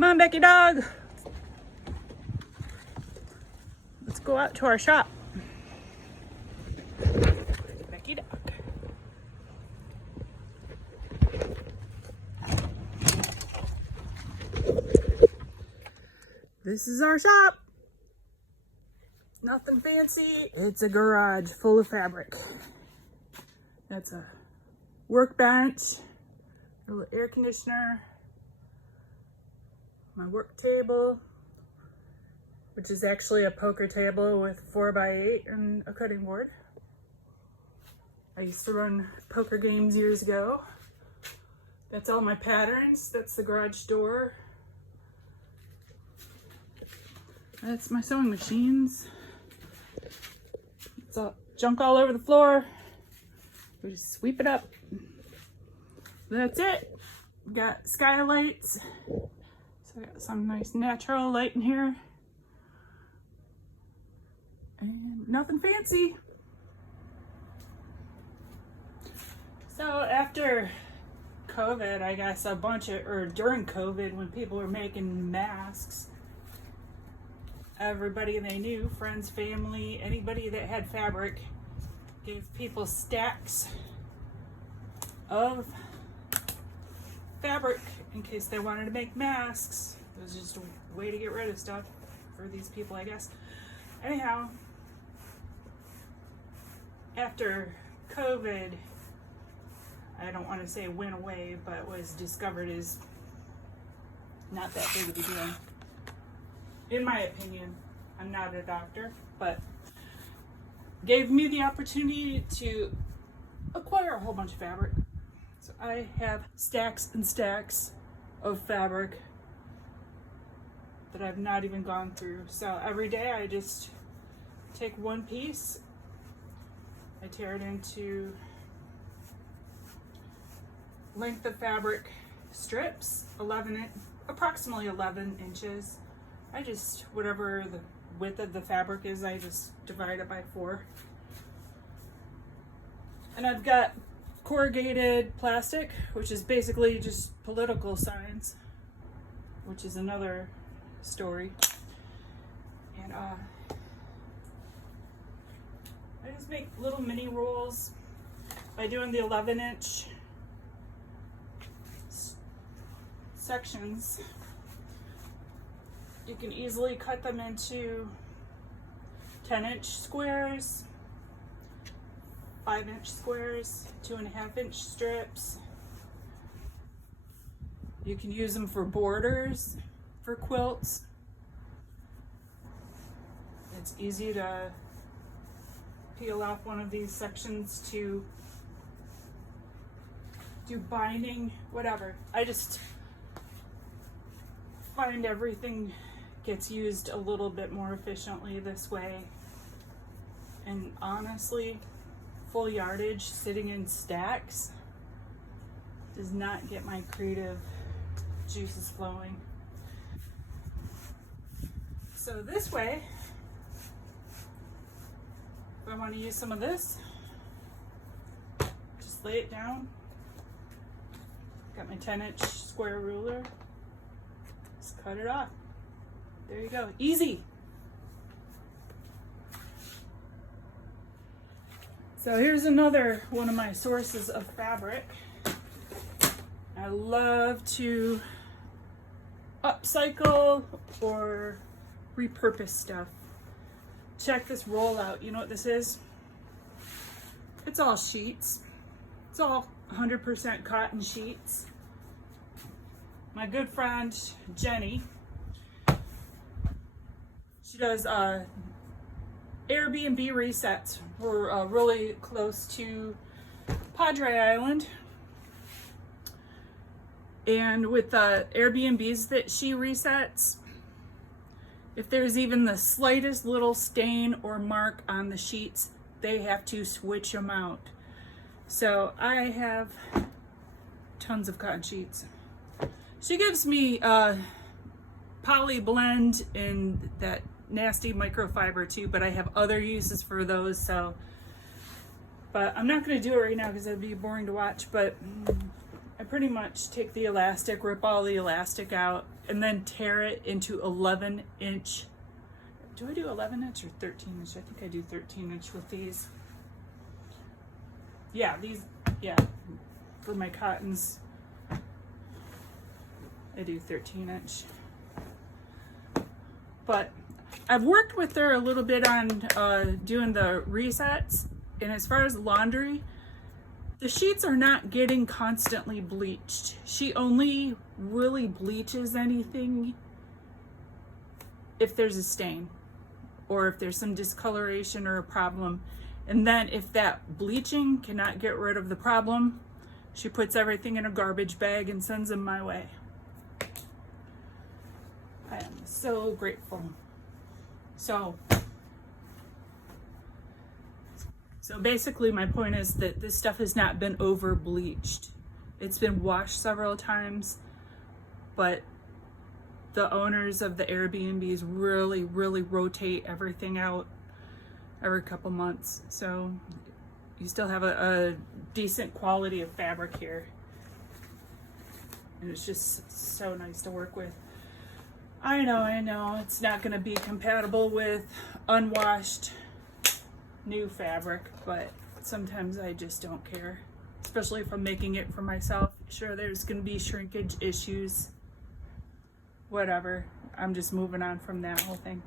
Come on, Becky dog. Let's go out to our shop. Becky dog. This is our shop. Nothing fancy. It's a garage full of fabric. That's a workbench, a little air conditioner, my work table, which is actually a poker table with 4x8 and a cutting board. I used to run poker games years ago. That's all my patterns. That's the garage door. That's my sewing machines. It's all junk all over the floor. We just sweep it up. That's it. Got skylights. So I got some nice natural light in here. And nothing fancy. So after COVID, I guess during COVID when people were making masks, everybody they knew, friends, family, anybody that had fabric, gave people stacks of fabric in case they wanted to make masks. It was just a way to get rid of stuff for these people, I guess. Anyhow, after COVID, I don't want to say went away, but was discovered as not that big of a deal. In my opinion, I'm not a doctor, but gave me the opportunity to acquire a whole bunch of fabric. So I have stacks and stacks of fabric that I've not even gone through. So every day I just take one piece, I tear it into length of fabric strips, approximately 11 inches. I just, whatever the width of the fabric is, I just divide it by 4. And I've got corrugated plastic, which is basically just political signs, which is another story. And I just make little mini rolls by doing the 11-inch sections. You can easily cut them into 10-inch squares, 5-inch squares, 2.5-inch strips. You can use them for borders, for quilts. It's easy to peel off one of these sections to do binding, whatever. I just find everything gets used a little bit more efficiently this way. And honestly, full yardage sitting in stacks does not get my creative juices flowing. So this way, if I want to use some of this, just lay it down. Got my 10-inch square ruler. Just cut it off. There you go. Easy. So here's another one of my sources of fabric. I love to upcycle or repurpose stuff. Check this roll out. You know what this is? It's all sheets. It's all 100% cotton sheets. My good friend Jenny, she does Airbnb resets. We're really close to Padre Island, and with the Airbnbs that she resets, if there's even the slightest little stain or mark on the sheets, they have to switch them out. So I have tons of cotton sheets. She gives me poly blend in that nasty microfiber too, but I have other uses for those. So, but I'm not going to do it right now because it'd be boring to watch. But I pretty much take the elastic, rip all the elastic out, and then tear it into 11-inch. Do I do 11-inch or 13-inch? I think I do 13-inch with these. Yeah, these, yeah, for my cottons, I do 13-inch. But I've worked with her a little bit on doing the resets, and as far as laundry, the sheets are not getting constantly bleached. She only really bleaches anything if there's a stain or if there's some discoloration or a problem. And then if that bleaching cannot get rid of the problem, she puts everything in a garbage bag and sends them my way. I am so grateful. So basically my point is that this stuff has not been over bleached. It's been washed several times, but the owners of the Airbnbs really rotate everything out every couple months. So you still have a decent quality of fabric here. And it's just so nice to work with. I know, it's not gonna be compatible with unwashed new fabric, but sometimes I just don't care, especially if I'm making it for myself. Sure, there's gonna be shrinkage issues, whatever. I'm just moving on from that whole thing.